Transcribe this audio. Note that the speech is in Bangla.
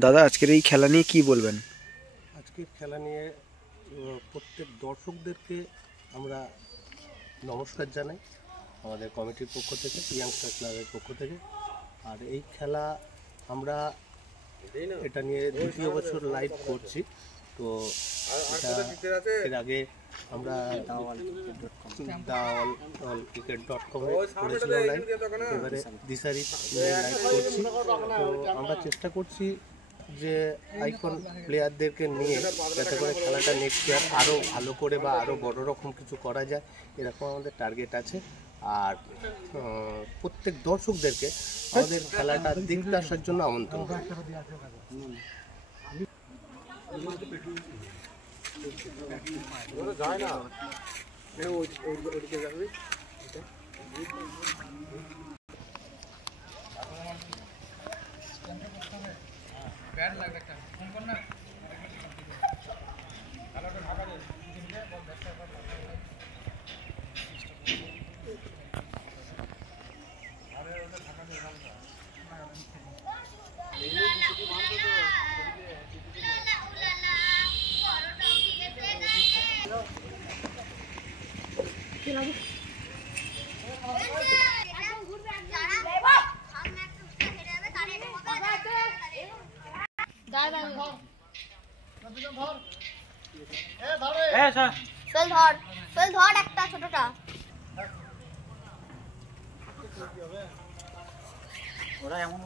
দাদা আজকের এই খেলা নিয়ে কি বলবেন? আজকের খেলা নিয়ে প্রত্যেক দর্শকদেরকে আমরা নমস্কার জানাই আমাদের কমিটির পক্ষ থেকে, ইয়াংস্টার ক্লাবের পক্ষ থেকে। আর এই খেলা আমরা এটা নিয়ে দ্বিতীয় বছর লাইভ করছি। তো এর আগে আমরা cricket.com করেছিলাম লাইভ, এবারে দিশারি লাইভ করছি। তো আমরা চেষ্টা করছি যে আইকন প্লেয়ারদেরকে নিয়ে যাতে করে খেলাটা নেক্সট ইয়ার আরও ভালো করে বা আরও বড় রকম কিছু করা যায়, এরকম আমাদের টার্গেট আছে। আর প্রত্যেক দর্শকদেরকে আমাদের খেলাটা দেখতে আসার জন্য আমন্ত্রণ। ধর একটা ছোটটা ওরা এমন